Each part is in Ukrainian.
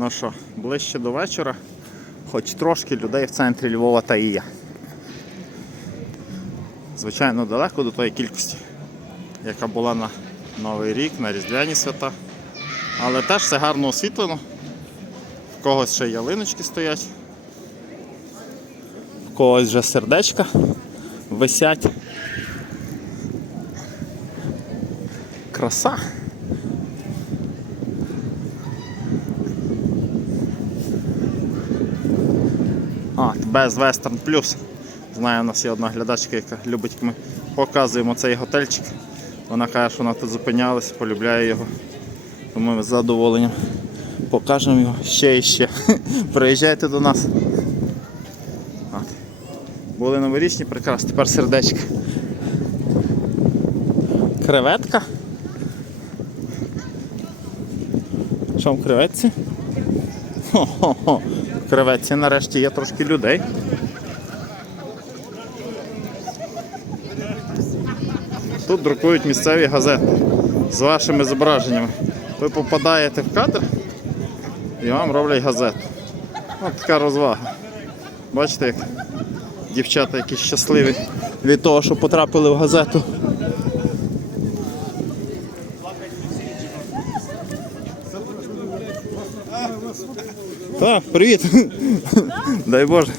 Ну що, ближче до вечора, хоч трошки людей в центрі Львова та і є. Звичайно, далеко до тої кількості, яка була на Новий рік, на Різдвяні свята. Але теж все гарно освітлено. В когось ще ялиночки стоять, в когось вже сердечка висять. Краса. А, без Western Plus. Знаю, у нас є одна глядачка, яка любить, ми показуємо цей готельчик. Вона каже, що вона тут зупинялась, полюбляє його. Тому ми з задоволенням покажемо його ще і ще. Приїжджайте до нас. От. Були новорічні, прекрасно, тепер сердечко. Креветка. Що в креветці? Хо-хо-хо. Креветці нарешті є трошки людей. Тут друкують місцеві газети з вашими зображеннями. Ви попадаєте в кадр і вам роблять газету. Ось така розвага. Бачите, як дівчата які щасливі від того, що потрапили в газету. Так, привіт. Дай Боже.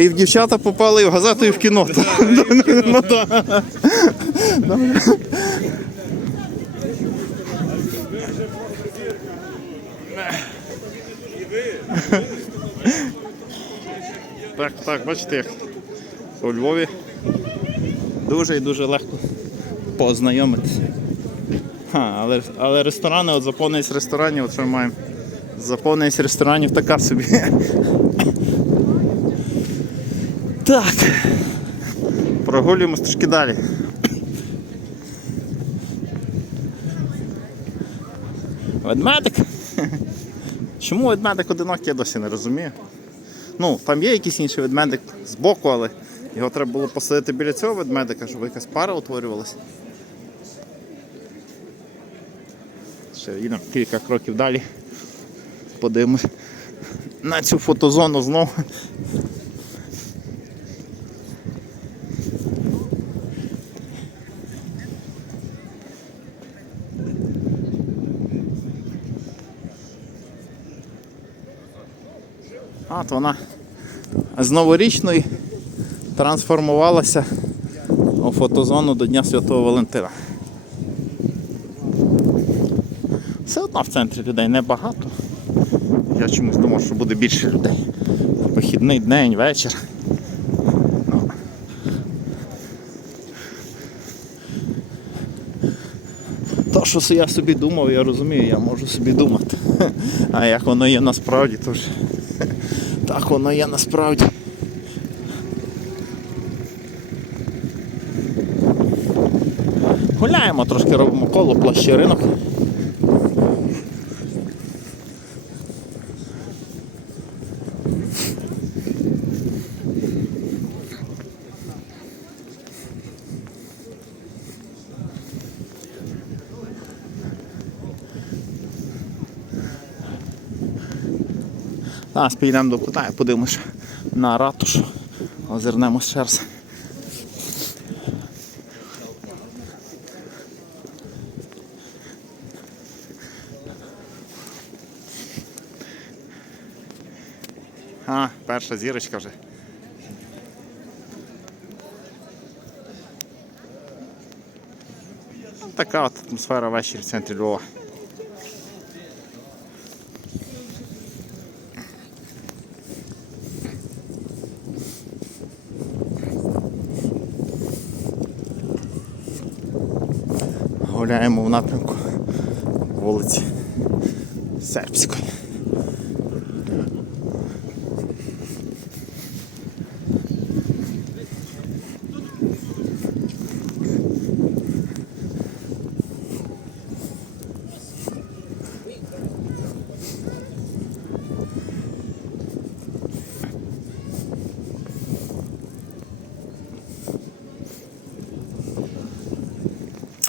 І в дівчата попали і в газету, і в кіно. Ну. Так, так, бачите, як у Львові дуже і дуже легко познайомитися. Але, але ресторани, от заповненість ресторанів, от що ми маємо. Заповненість ресторанів така собі. Так. Прогулюємось трошки далі. Ведмедик? Чому ведмедик одинокий, я досі не розумію. Ну, там є якийсь інший ведмедик збоку, але його треба було посадити біля цього ведмедика, щоб якась пара утворювалася. Ще їдемо кілька кроків далі. Подивимось на цю фотозону знову. То вона з новорічної трансформувалася у фотозону до Дня Святого Валентина. Все одно в центрі людей небагато. Я чомусь думав, що буде більше людей. Вихідний день, вечір. Ну. То, що я собі думав, я розумію, я можу собі думати. А як воно є насправді, то ж так воно є насправді. Гуляємо трошки, робимо коло площі ринок. Зараз підійдемо до кута і подивимося на ратушу. Озирнемось ще раз. А, перша зірочка вже. Така от атмосфера ввечері в центрі Львова. Гуляємо в напрямку вулиці Сербської.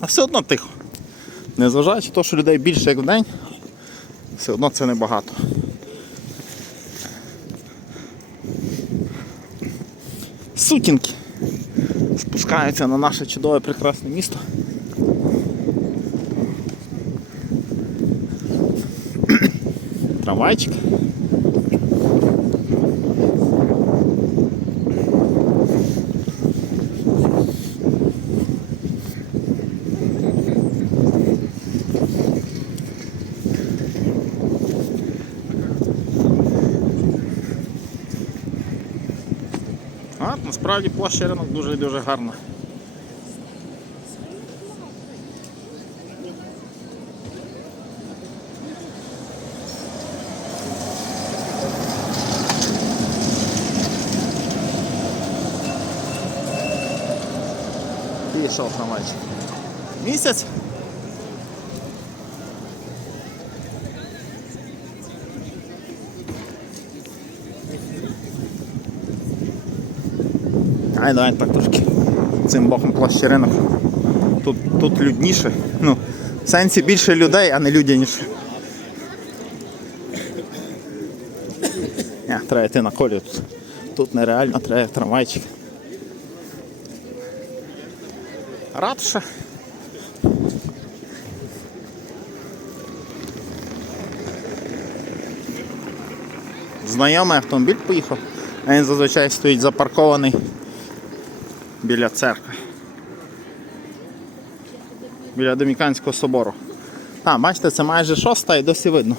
Все одно тихо. Незважаючи на те, що людей більше як в день, Все одно це небагато. Сутінки спускаються на наше чудове прекрасне місто. Трамвайчик. А, насправді площа ринок дуже і дуже гарна. Пішов трамвайчик. Місяць? Ай, давай так трошки цим боком площі ринок. Тут, тут людніше. Ну, в сенсі більше людей, а не людяніше. Ні, треба йти на колію тут. Тут нереально, треба трамвайчик. Ратуша. Знайомий автомобіль поїхав, а він зазвичай стоїть запаркований біля церкви. Біля Доміканського собору. А, бачите, це майже шоста і досі видно.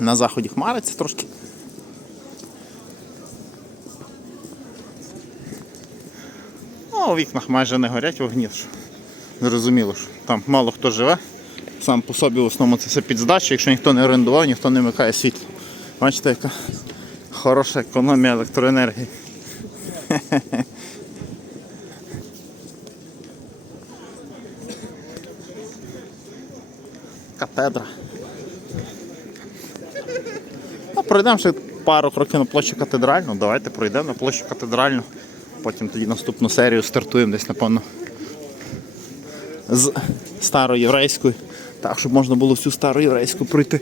На заході хмариться трошки. Ну, у вікнах майже не горять вогні. Зрозуміло, що там мало хто живе. Сам по собі в основному це все під здачу, якщо ніхто не орендував, ніхто не вмикає світло. Бачите, яка хороша економія електроенергії. Катедра. Ну, пройдемо ще пару кроків на площу катедральну. Давайте пройдемо на площу катедральну. Потім тоді наступну серію стартуємо десь, напевно, з староєврейської. Так, щоб можна було всю староєврейську пройти.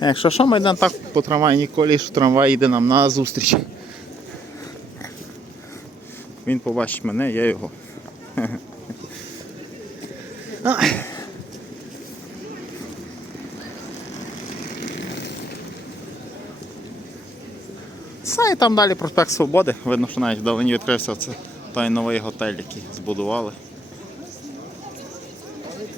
Якщо що, ми йдемо так по трамвайній колії, що трамвай йде нам на зустріч. Він побачить мене, я його. І там далі проспект Свободи. Видно, що навіть вдалині відкрився це той новий готель, який збудували.